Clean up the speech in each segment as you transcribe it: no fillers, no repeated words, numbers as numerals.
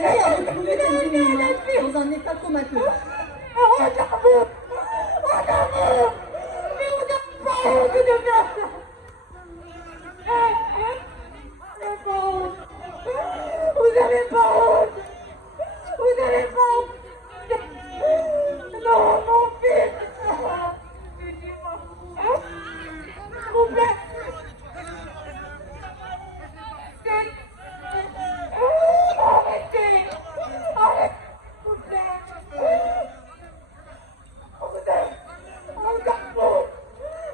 famille a retrouvé Tenzin Mima dans un état comateux. Vous avez pas honte. Vous avez pas honte. Non, mon fils. Mon père. Arrêtez. Arrêtez. Mon père. Vous êtes un garçon.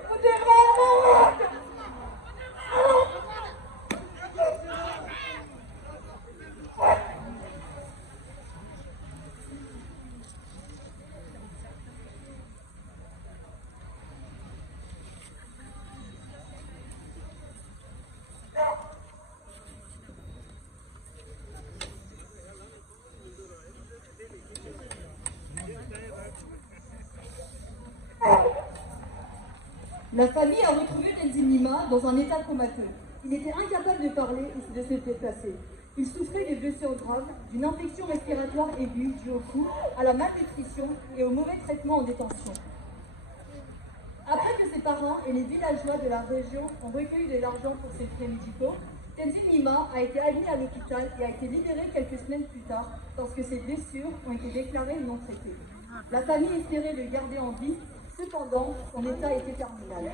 Vous devrez avoir honte. La famille a retrouvé Tenzin Mima dans un état comateux. Il était incapable de parler ou de se déplacer. Il souffrait de blessures graves, d'une infection respiratoire aiguë due au cou, à la malnutrition et au mauvais traitement en détention. Après que ses parents et les villageois de la région ont recueilli de l'argent pour ses frais médicaux, Tenzin Mima a été admis à l'hôpital et a été libéré quelques semaines plus tard lorsque ses blessures ont été déclarées non traitées. La famille espérait le garder en vie, cependant son état était terminal.